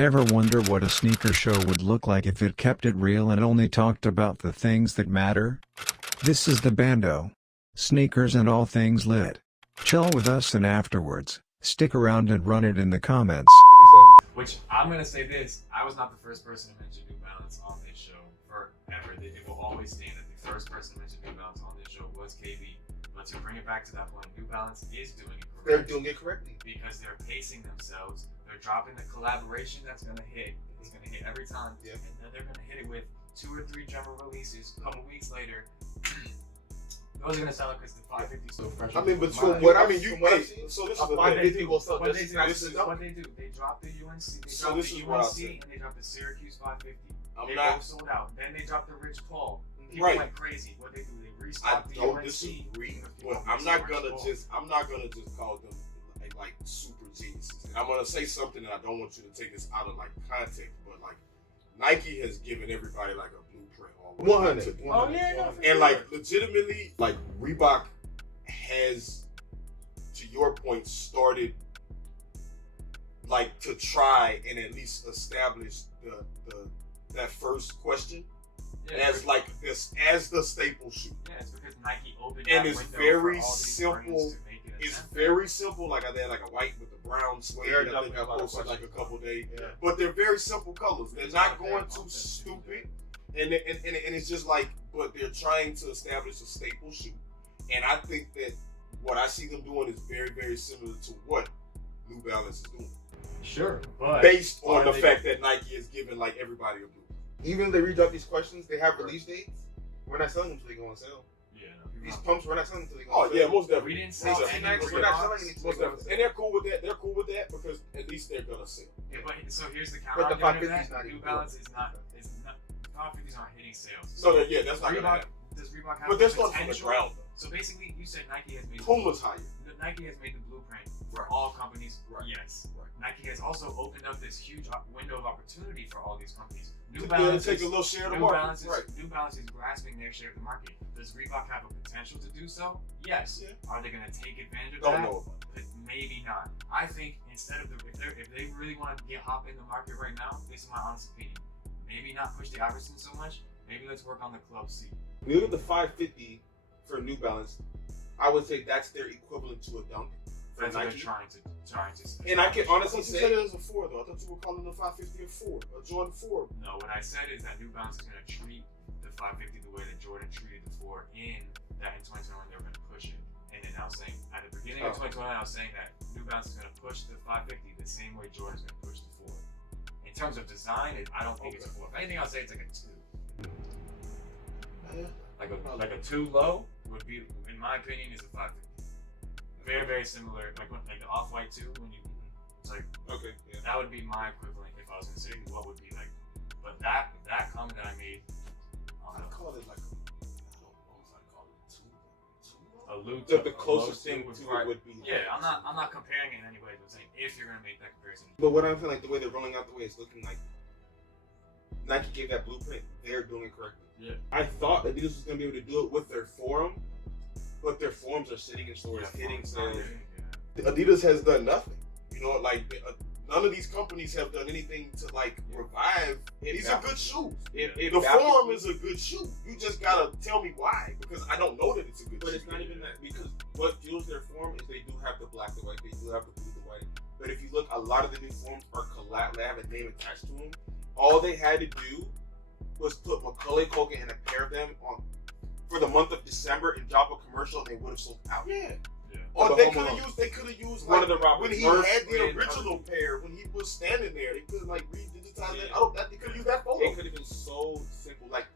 Ever wonder what a sneaker show would look like if it kept it real and only talked about the things that matter? This is the Bando. Sneakers and all things lit. Chill with us, and afterwards, stick around and run it in the comments. Which, I'm going to say this, I was not the first person to mention New Balance on this show forever. It will always stand that the first person to mention New Balance on this show was KB. But to bring it back to that point, New Balance is doing it correctly. They're doing it correctly. Because they're pacing themselves. They're dropping the collaboration that's going to hit. It's going to hit every time. Yeah. And then they're going to hit it with 2 or 3 drummer releases a couple weeks later. Those are going to sound like it's the 550 so fresh. I mean, but from what I mean, you wait. So this is the what thing. they do. Will sell What just they do. up. What they do. They drop the UNC. They So drop this the is what I'll UNC say. and they drop the Syracuse 550. They not both sold out. Then they dropped the Rich Paul. People right. went crazy. What they do? They I restocked the don't UNC. disagree, but I'm not gonna just call them like super geniuses. And I'm gonna say something that I don't want you to take this out of like context, but like Nike has given everybody like a blueprint on 100. Oh yeah, no, and like legitimately, like Reebok has, to your point, started like to try and at least establish that first question as like this as the staple shoe. Yeah, it's because Nike opened And that it's window very for all these simple. brands to make it It's attempt. very simple. Like I did like a white with the brown suede. They're I think definitely I a lot of posted like a questions. couple days. Yeah. But they're very simple colors. They're It's not not going bad too concept. stupid. And it's just like, but they're trying to establish a staple shoe. And I think that what I see them doing is very, very similar to what New Balance is doing. Sure, but Based on the they- fact that Nike is giving like everybody a blue. Even if they redrop these questions, they have release dates. We're not selling them until they go on sale. yeah, These pumps, we're not selling them until they go Oh on sale. yeah, most definitely. we didn't Most sell definitely. any We're not selling any Most until they go on definitely. sale. And they're cool with that. They're cool with that because at least they're gonna sell. Yeah, but so here's the But the counter argument 550 is of not that. New even Balance is not 550s aren't hitting sales. So yeah, that's not gonna Reebok, happen. does Reebok have But the they're starting from the potential? ground. So basically, you said Nike has made Puma's higher. Nike has made the blueprint for Right. all companies. Right. Yes. Right. Nike has also opened up this huge window of opportunity for all these companies. New To Balance take is, a little share of the New market. Balance is, Right. New Balance is grasping their share of the market. Does Reebok have a potential to do so? Yes. Yeah. Are they going to take advantage of Don't that? know about But maybe not. I think instead of if they really want to hop in the market right now, this is my honest opinion. Maybe not push the Iverson so much. Maybe let's work on the Club C. When you look at the 550 for New Balance, I would say that's their equivalent to a Dunk for That's what Nike. they're trying to. And I can I honestly thought you said say, it was a 4 though. I thought you were calling the 550 a 4, a Jordan 4. No, what I said is that New Balance is going to treat the 550 the way that Jordan treated the 4 in 2021 they were going to push it. And then I was saying, at the beginning of 2021, I was saying that New Balance is going to push the 550 the same way Jordan's going to push the 4. In terms of design, I don't think it's a 4. If anything, I'll say it's like a 2. Like a 2 low would be, in my opinion, is a 550. Very, very similar, like the Off-White 2, when you, it's like, Okay, yeah. that would be my equivalent if I was gonna say what would be like. But that comment that I made, I call it like I don't know if I call it a loot. the closest thing to it would be. Yeah, I'm not comparing it in any way. I'm saying if you're gonna make that comparison. But what I'm feeling like the way they're rolling out, the way it's looking like Nike gave that blueprint, they're doing it correctly. Yeah. I thought Adidas was gonna be able to do it with their forum, but their forums are sitting in stores, hitting sales. Adidas has done nothing. You know, like none of these companies have done anything to like revive. These are good shoes. The Forum is a good shoe. You just gotta tell me why, because I don't know that it's a good But shoe. it's not even that, because what fuels their form is they do have the black, the white, they do have the blue, the white. But if you look, a lot of the new forms are collab. They have a name attached to them. All they had to do was put Macaulay Culkin and a pair of them on for the month of December and drop a commercial, and they would have sold out. Yeah. Or Or the they Home could Alone. have used. They could have used One like, of the Robert when he Burns had the and original other- pair when he was standing there. They could like re-digitize Yeah. that. I don't. They could have used that photo. It could have been so simple, like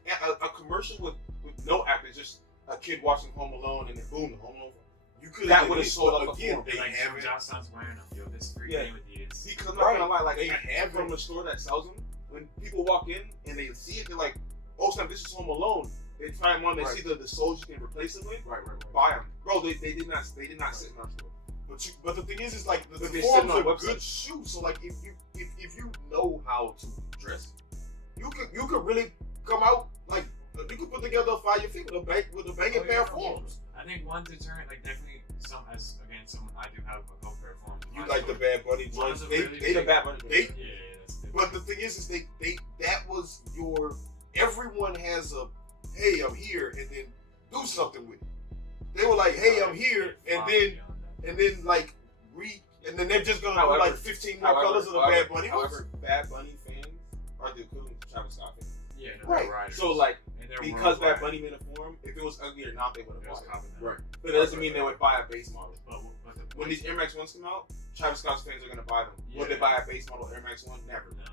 a commercial with no act. It's just a kid watching Home Alone, and then boom, the Home Alone. You could That have would've sold up again. before. They Like haven't. Johnson's wearing them. Yo, this free Yeah. game with Adidas. Because I'm not gonna lie, like They from a store that sells them, when people walk in and they see it, they're like, "Oh snap, this is Home Alone." They try them on, they Right. see the soles you can replace them with, Right. buy them, bro. They did not sit in our store. But the thing is like the But they Form's sitting a on good websites. shoe. So like if you know how to dress, you could really come out like you could put together a fire feet with a banging pair of Forms. I think one deterrent, like definitely someone I do have a couple pair of forms. You like the Bad Bunny One of joints? the They really they big- Bad Bunny. they Yeah, that's good. but thing is they that was your. Everyone has a, hey, I'm here, and then do something with it. They were like, hey, I'm here, and then like and then they're just gonna do like 15 more colors of the Bad Bunny. However, Bad Bunny fans are the equivalent to Travis Scott fans. Yeah, right. So like, because Bad Bunny made a form, if it was ugly or not, they would have bought it. Right. But that doesn't mean they would buy a base model. When these Air Max 1s come out, Travis Scott's fans are gonna buy them. Would they buy a base model Air Max 1? Never. No.